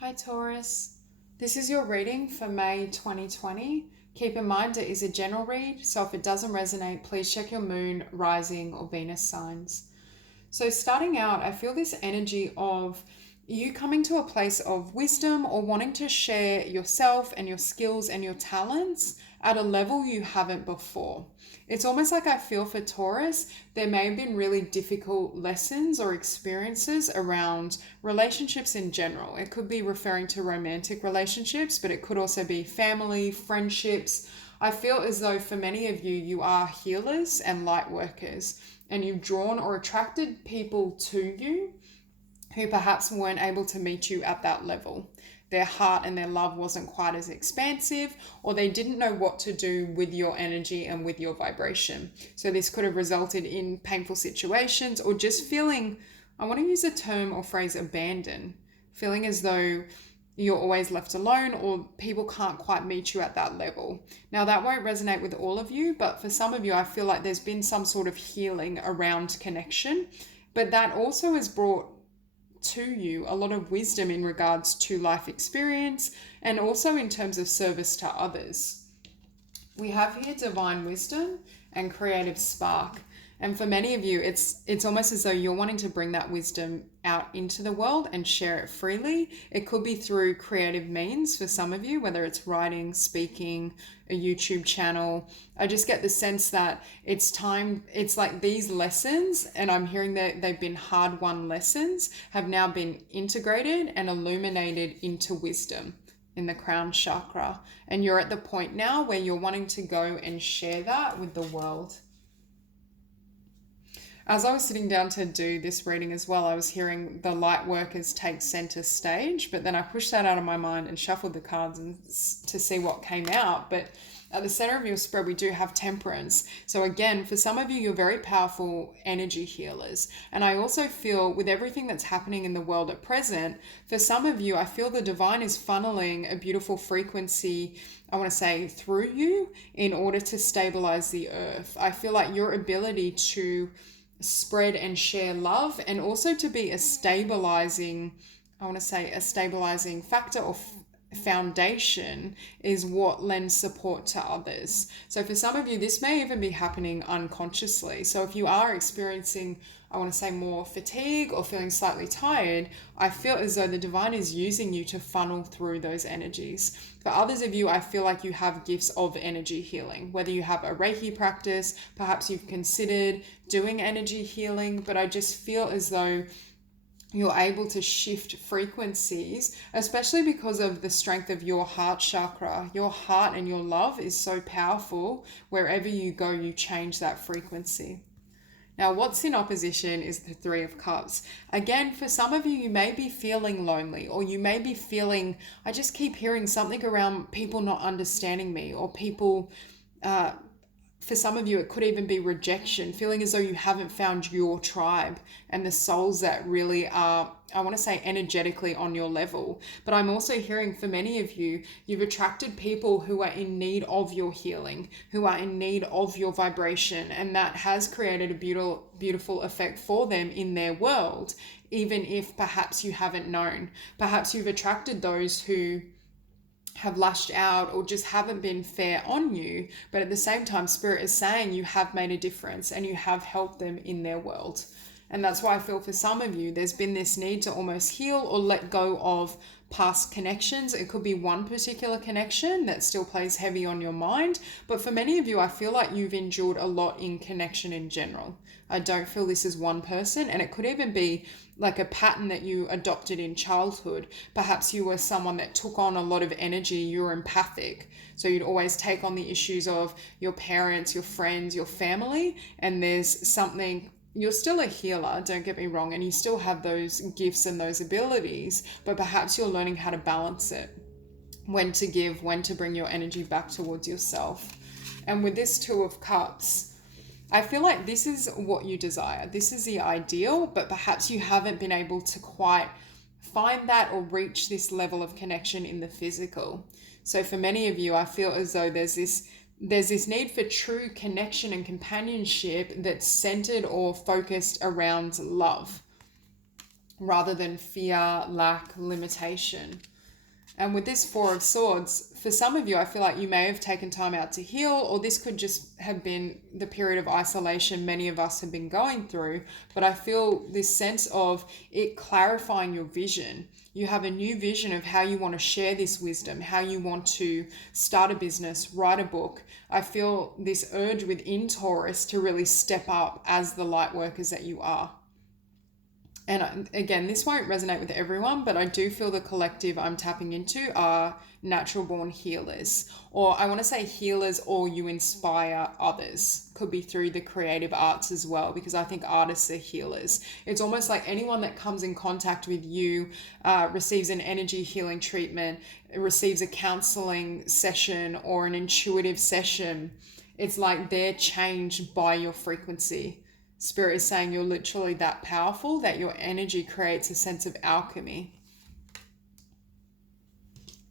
Hi Taurus, this is your reading for May 2020. Keep in mind it is a general read, so if it doesn't resonate, please check your moon, rising, or Venus signs. So starting out, I feel this energy of you coming to a place of wisdom or wanting to share yourself and your skills and your talents at a level you haven't before. It's almost like I feel for Taurus, there may have been really difficult lessons or experiences around relationships in general. It could be referring to romantic relationships, but it could also be family, friendships. I feel as though for many of you, you are healers and light workers, and you've drawn or attracted people to you who perhaps weren't able to meet you at that level. Their heart and their love wasn't quite as expansive, or they didn't know what to do with your energy and with your vibration. So this could have resulted in painful situations or just feeling, I want to use a term or phrase, abandoned, feeling as though you're always left alone or people can't quite meet you at that level. Now that won't resonate with all of you, but for some of you, I feel like there's been some sort of healing around connection, but that also has brought to you a lot of wisdom in regards to life experience and also in terms of service to others. We have here divine wisdom and creative spark. And for many of you, it's almost as though you're wanting to bring that wisdom out into the world and share it freely. It could be through creative means for some of you, whether it's writing, speaking, a YouTube channel. I just get the sense that it's time, it's like these lessons, and I'm hearing that they've been hard-won lessons, have now been integrated and illuminated into wisdom in the crown chakra. And you're at the point now where you're wanting to go and share that with the world. As I was sitting down to do this reading as well, I was hearing the Lightworkers take center stage, but then I pushed that out of my mind and shuffled the cards to see what came out. But at the center of your spread, we do have Temperance. So again, for some of you, you're very powerful energy healers. And I also feel with everything that's happening in the world at present, for some of you, I feel the divine is funneling a beautiful frequency, I want to say, through you in order to stabilize the earth. I feel like your ability to spread and share love and also to be a stabilizing, I want to say, a stabilizing factor or foundation is what lends support to others. So for some of you, this may even be happening unconsciously. So if you are experiencing, I want to say, more fatigue or feeling slightly tired, I feel as though the divine is using you to funnel through those energies. For others of you, I feel like you have gifts of energy healing, whether you have a Reiki practice, perhaps you've considered doing energy healing, but I just feel as though you're able to shift frequencies, especially because of the strength of your heart chakra. Your heart and your love is so powerful. Wherever you go, you change that frequency. Now, what's in opposition is the Three of Cups. Again, for some of you, you may be feeling lonely, or you may be feeling, I just keep hearing something around people not understanding me, or people, for some of you, it could even be rejection, feeling as though you haven't found your tribe and the souls that really are, I want to say, energetically on your level. But I'm also hearing for many of you, you've attracted people who are in need of your healing, who are in need of your vibration, and that has created a beautiful effect for them in their world, even if perhaps you haven't known. Perhaps you've attracted those who have lashed out or just haven't been fair on you, but at the same time, Spirit is saying you have made a difference and you have helped them in their world. And that's why I feel for some of you, there's been this need to almost heal or let go of past connections. It could be one particular connection that still plays heavy on your mind. But for many of you, I feel like you've endured a lot in connection in general. I don't feel this is one person, and it could even be like a pattern that you adopted in childhood. Perhaps you were someone that took on a lot of energy, you're empathic. So you'd always take on the issues of your parents, your friends, your family, and there's something, you're still a healer, don't get me wrong, and you still have those gifts and those abilities, but perhaps you're learning how to balance it, when to give, when to bring your energy back towards yourself. And with this Two of Cups, I feel like this is what you desire. This is the ideal, but perhaps you haven't been able to quite find that or reach this level of connection in the physical. So for many of you, I feel as though there's this need for true connection and companionship that's centered or focused around love. rather than fear, lack, limitation. And with this Four of Swords, for some of you, I feel like you may have taken time out to heal, or this could just have been the period of isolation many of us have been going through. But I feel this sense of it clarifying your vision. You have a new vision of how you want to share this wisdom, how you want to start a business, write a book. I feel this urge within Taurus to really step up as the light workers that you are. And again, this won't resonate with everyone, but I do feel the collective I'm tapping into are natural born healers. Or I want to say healers, or you inspire others. Could be through the creative arts as well, because I think artists are healers. It's almost like anyone that comes in contact with you receives an energy healing treatment, receives a counseling session or an intuitive session. It's like they're changed by your frequency. Spirit is saying you're literally that powerful that your energy creates a sense of alchemy.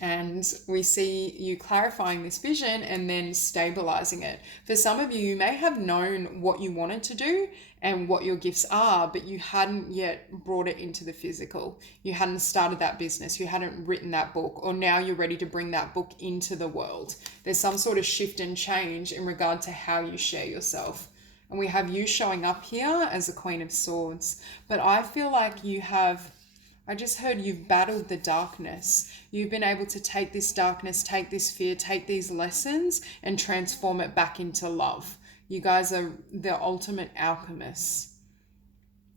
And we see you clarifying this vision and then stabilizing it. For some of you, you may have known what you wanted to do and what your gifts are, but you hadn't yet brought it into the physical. You hadn't started that business. You hadn't written that book, or now you're ready to bring that book into the world. There's some sort of shift and change in regard to how you share yourself. And we have you showing up here as the Queen of Swords. But I feel like I just heard you've battled the darkness. You've been able to take this darkness, take this fear, take these lessons and transform it back into love. You guys are the ultimate alchemists.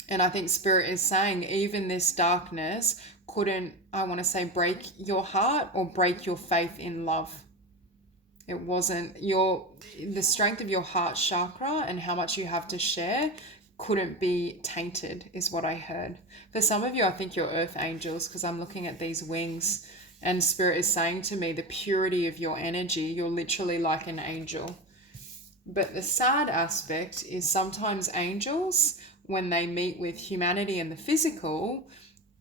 And I think Spirit is saying even this darkness couldn't, I want to say, break your heart or break your faith in love. It wasn't the strength of your heart chakra and how much you have to share couldn't be tainted, is what I heard. For some of you, I think you're earth angels, because I'm looking at these wings and Spirit is saying to me the purity of your energy, you're literally like an angel. But the sad aspect is sometimes angels, when they meet with humanity and the physical,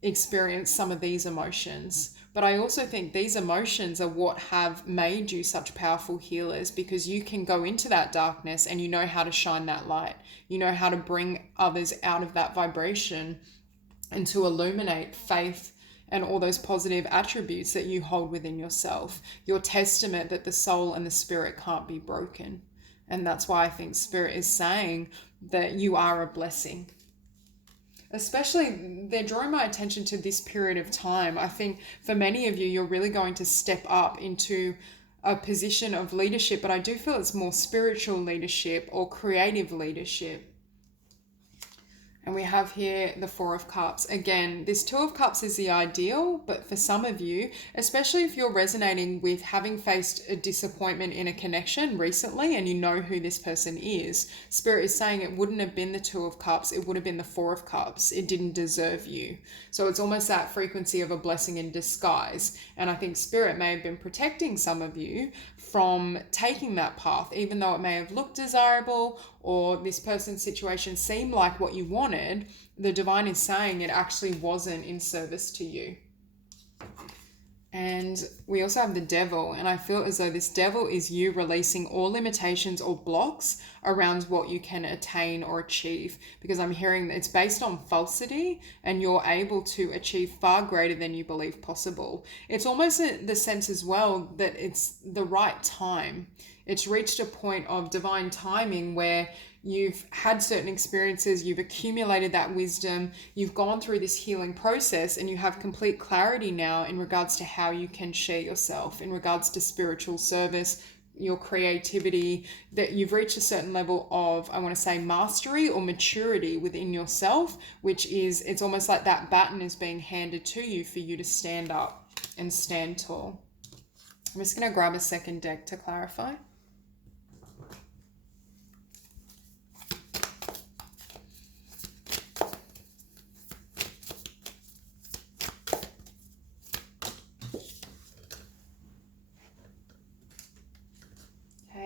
experience some of these emotions. But I also think these emotions are what have made you such powerful healers, because you can go into that darkness and you know how to shine that light. You know how to bring others out of that vibration and to illuminate faith and all those positive attributes that you hold within yourself. Your testament that the soul and the spirit can't be broken. And that's why I think Spirit is saying that you are a blessing. Especially, they're drawing my attention to this period of time. I think for many of you, you're really going to step up into a position of leadership, but I do feel it's more spiritual leadership or creative leadership. And we have here the Four of Cups. Again, this Two of Cups is the ideal, but for some of you, especially if you're resonating with having faced a disappointment in a connection recently and you know who this person is, Spirit is saying it wouldn't have been the Two of Cups, it would have been the Four of Cups. It didn't deserve you. So it's almost that frequency of a blessing in disguise. And I think Spirit may have been protecting some of you from taking that path, even though it may have looked desirable or this person's situation seemed like what you wanted. The divine is saying it actually wasn't in service to you. And we also have the Devil, and I feel as though this Devil is you releasing all limitations or blocks around what you can attain or achieve, because I'm hearing that it's based on falsity and you're able to achieve far greater than you believe possible. It's almost the sense as well that it's the right time. It's reached a point of divine timing where you've had certain experiences, you've accumulated that wisdom, you've gone through this healing process, and you have complete clarity now in regards to how you can share yourself, in regards to spiritual service, your creativity, that you've reached a certain level of, I want to say, mastery or maturity within yourself, which is, it's almost like that baton is being handed to you for you to stand up and stand tall. I'm just going to grab a second deck to clarify.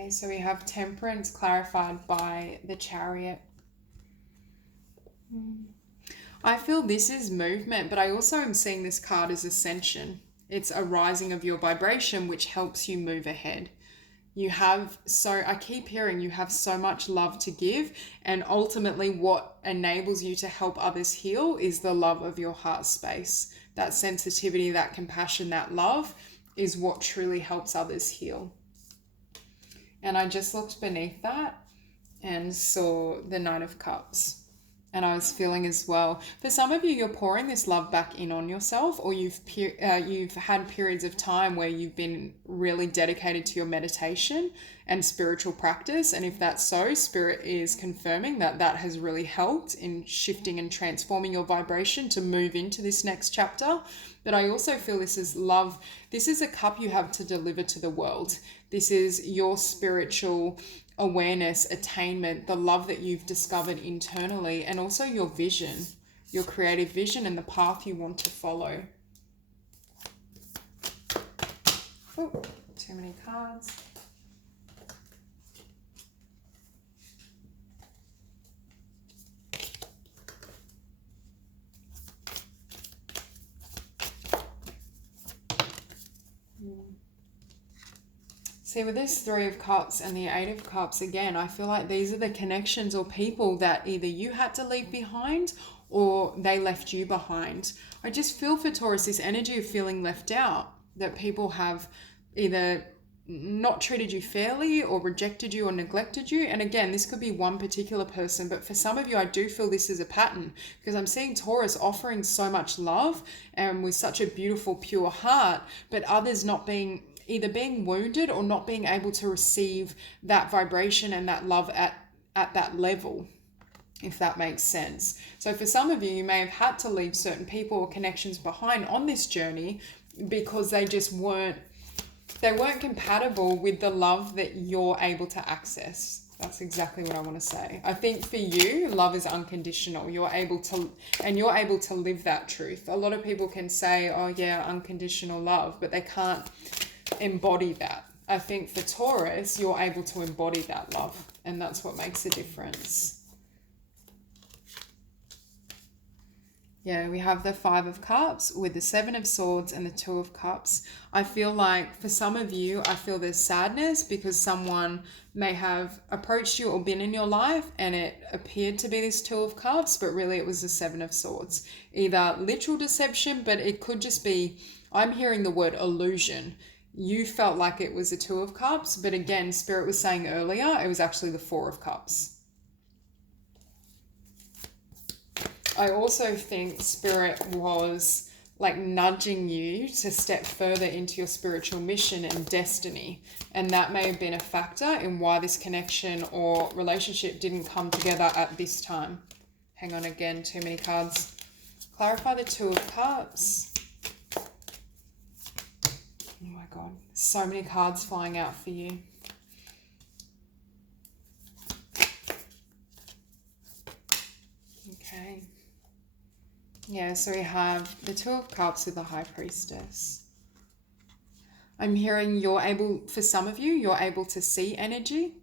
So we have Temperance clarified by the Chariot. I feel this is movement, but I also am seeing this card as ascension. It's a rising of your vibration, which helps you move ahead. I keep hearing you have so much love to give, and ultimately what enables you to help others heal is the love of your heart space. That sensitivity, that compassion, that love is what truly helps others heal. And I just looked beneath that and saw the Knight of Cups. And I was feeling as well, for some of you, you're pouring this love back in on yourself, or you've had periods of time where you've been really dedicated to your meditation and spiritual practice. And if that's so, Spirit is confirming that that has really helped in shifting and transforming your vibration to move into this next chapter. But I also feel this is love. This is a cup you have to deliver to the world. This is your spiritual awareness, attainment, the love that you've discovered internally, and also your vision, your creative vision and the path you want to follow. Oh, too many cards. See, with this Three of Cups and the Eight of Cups, again, I feel like these are the connections or people that either you had to leave behind or they left you behind. I just feel for Taurus this energy of feeling left out, that people have either not treated you fairly or rejected you or neglected you. And again, this could be one particular person, but for some of you, I do feel this is a pattern, because I'm seeing Taurus offering so much love and with such a beautiful, pure heart, but others not being either being wounded or not being able to receive that vibration and that love at that level, if that makes sense. So for some of you, you may have had to leave certain people or connections behind on this journey because they just weren't compatible with the love that you're able to access. That's exactly what I want to say. I think for you, love is unconditional. You're able to live that truth. A lot of people can say, oh yeah, unconditional love, but they can't embody that. I think for Taurus, you're able to embody that love, and that's what makes a difference. Yeah, we have the Five of Cups with the Seven of Swords and the Two of Cups. I feel like for some of you, I feel there's sadness because someone may have approached you or been in your life and it appeared to be this Two of Cups, but really it was the Seven of Swords. Either literal deception, but it could just be, I'm hearing the word illusion. You felt like it was a Two of Cups, but again, Spirit was saying earlier, it was actually the Four of Cups. I also think Spirit was like nudging you to step further into your spiritual mission and destiny. And that may have been a factor in why this connection or relationship didn't come together at this time. Hang on again, too many cards. Clarify the Two of Cups. Oh my God, so many cards flying out for you. Okay. Yeah, so we have the Two of Cups with the High Priestess. I'm hearing for some of you, you're able to see energy.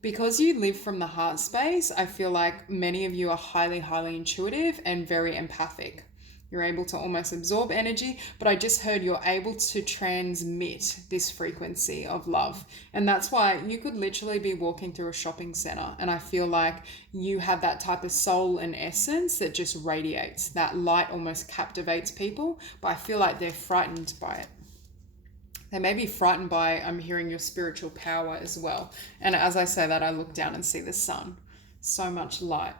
Because you live from the heart space, I feel like many of you are highly, highly intuitive and very empathic. You're able to almost absorb energy, but I just heard you're able to transmit this frequency of love. And that's why you could literally be walking through a shopping center, and I feel like you have that type of soul and essence that just radiates. That light almost captivates people, but I feel like they're frightened by it. They may be frightened by, I'm hearing, your spiritual power as well. And as I say that, I look down and see the sun. So much light.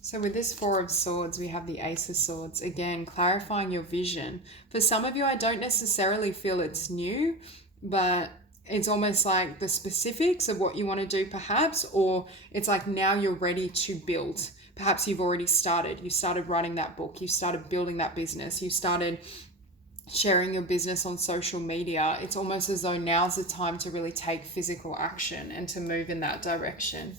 So with this Four of Swords, we have the Ace of Swords. Again, clarifying your vision. For some of you, I don't necessarily feel it's new, but it's almost like the specifics of what you want to do perhaps, or it's like now you're ready to build. Perhaps you've already started. You started writing that book. You started building that business. You started sharing your business on social media. It's almost as though now's the time to really take physical action and to move in that direction.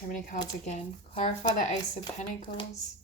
Too many cards again. Clarify the Ace of Pentacles.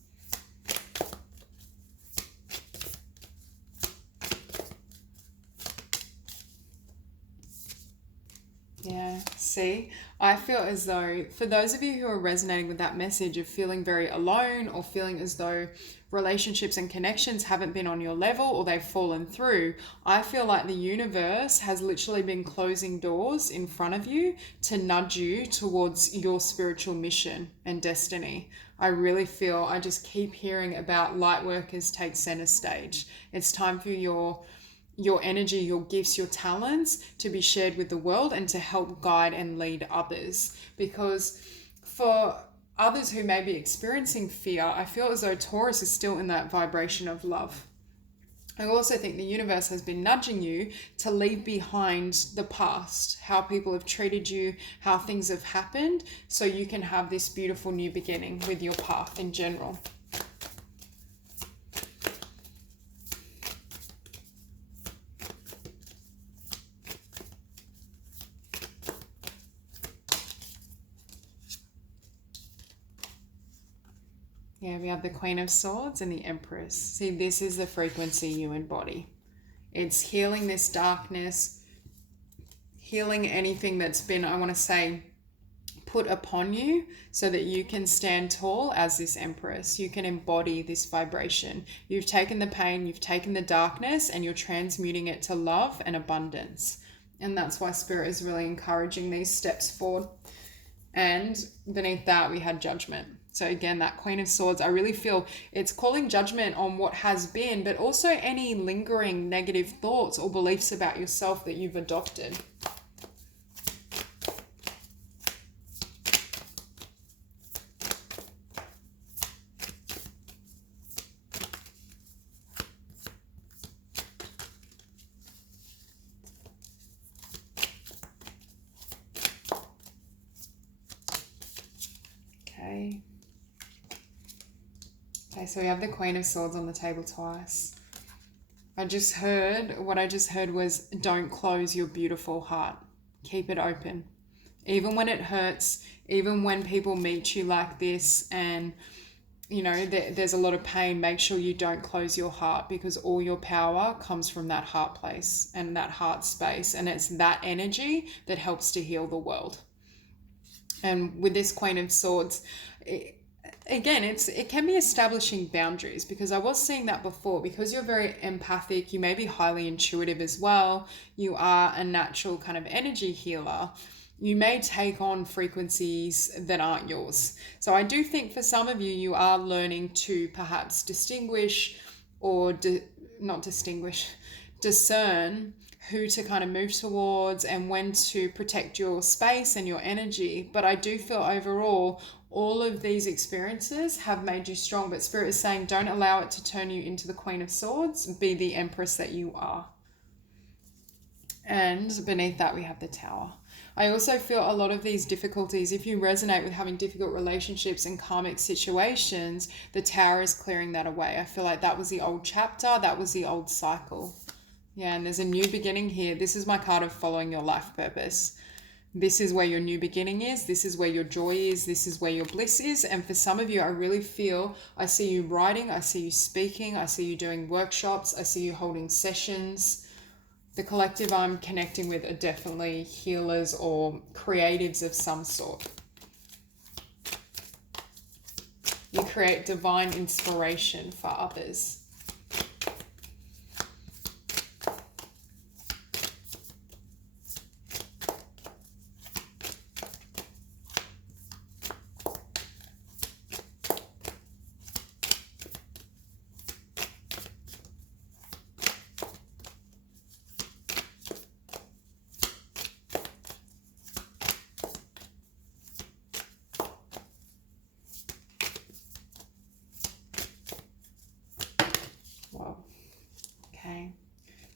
Yeah, see, I feel as though for those of you who are resonating with that message of feeling very alone or feeling as though relationships and connections haven't been on your level or they've fallen through, I feel like the universe has literally been closing doors in front of you to nudge you towards your spiritual mission and destiny. I really feel, I just keep hearing about Lightworkers take center stage. It's time for your energy, your gifts, your talents to be shared with the world and to help guide and lead others. Because for others who may be experiencing fear, I feel as though Taurus is still in that vibration of love. I also think the universe has been nudging you to leave behind the past, how people have treated you, how things have happened, so you can have this beautiful new beginning with your path in general. Yeah, we have the Queen of Swords and the Empress. See, this is the frequency you embody. It's healing this darkness, healing anything that's been, I want to say, put upon you so that you can stand tall as this Empress. You can embody this vibration. You've taken the pain, you've taken the darkness, and you're transmuting it to love and abundance. And that's why Spirit is really encouraging these steps forward. And beneath that, we had Judgment. So again, that Queen of Swords, I really feel it's calling judgment on what has been, but also any lingering negative thoughts or beliefs about yourself that you've adopted. Okay. Okay, so we have the Queen of Swords on the table twice. What I just heard was, don't close your beautiful heart. Keep it open. Even when it hurts, even when people meet you like this and, you know, there's a lot of pain, make sure you don't close your heart, because all your power comes from that heart place and that heart space. And it's that energy that helps to heal the world. And with this Queen of Swords, again, it can be establishing boundaries, because I was seeing that before. Because you're very empathic, you may be highly intuitive as well, you are a natural kind of energy healer, you may take on frequencies that aren't yours. So I do think for some of you, you are learning to perhaps distinguish or discern who to kind of move towards and when to protect your space and your energy. But I do feel overall, all of these experiences have made you strong. But Spirit is saying, don't allow it to turn you into the Queen of Swords. Be the Empress that you are. And beneath that, we have the Tower. I also feel a lot of these difficulties, if you resonate with having difficult relationships and karmic situations, the Tower is clearing that away. I feel like that was the old chapter, that was the old cycle. Yeah, and there's a new beginning here. This is my card of following your life purpose. This is where your new beginning is. This is where your joy is. This is where your bliss is. And for some of you, I really feel, I see you writing, I see you speaking, I see you doing workshops, I see you holding sessions. The collective I'm connecting with are definitely healers or creatives of some sort. You create divine inspiration for others.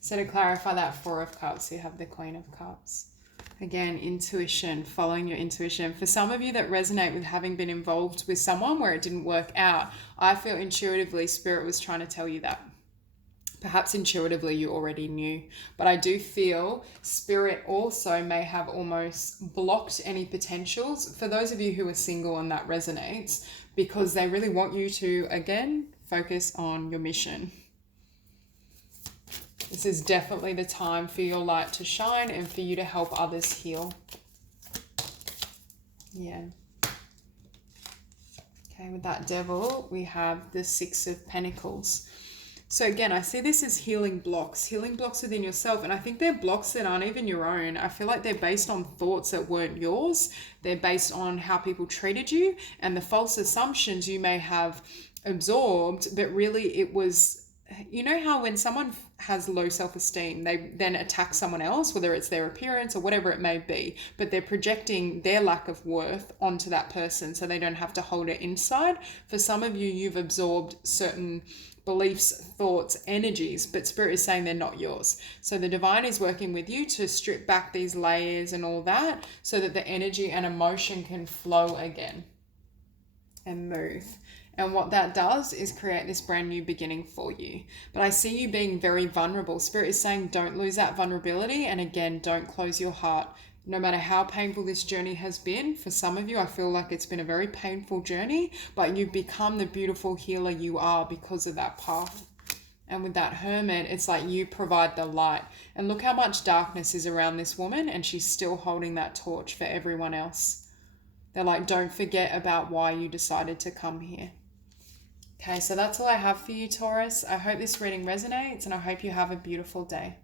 So to clarify that Four of Cups, you have the Queen of Cups. Again, intuition, following your intuition. For some of you that resonate with having been involved with someone where it didn't work out, I feel intuitively Spirit was trying to tell you that. Perhaps intuitively you already knew, but I do feel Spirit also may have almost blocked any potentials for those of you who are single and that resonates, because they really want you to, again, focus on your mission. This is definitely the time for your light to shine and for you to help others heal. Yeah. Okay, with that Devil, we have the Six of Pentacles. So again, I see this as healing blocks within yourself. And I think they're blocks that aren't even your own. I feel like they're based on thoughts that weren't yours. They're based on how people treated you and the false assumptions you may have absorbed, but really it was, you know how when someone has low self-esteem, they then attack someone else, whether it's their appearance or whatever it may be, but they're projecting their lack of worth onto that person so they don't have to hold it inside. For some of you, you've absorbed certain beliefs, thoughts, energies, but Spirit is saying they're not yours. So the divine is working with you to strip back these layers and all that so that the energy and emotion can flow again and move. And what that does is create this brand new beginning for you. But I see you being very vulnerable. Spirit is saying don't lose that vulnerability. And again, don't close your heart. No matter how painful this journey has been, for some of you, I feel like it's been a very painful journey, but you've become the beautiful healer you are because of that path. And with that Hermit, it's like you provide the light. And look how much darkness is around this woman, and she's still holding that torch for everyone else. They're like, don't forget about why you decided to come here. Okay, so that's all I have for you, Taurus. I hope this reading resonates, and I hope you have a beautiful day.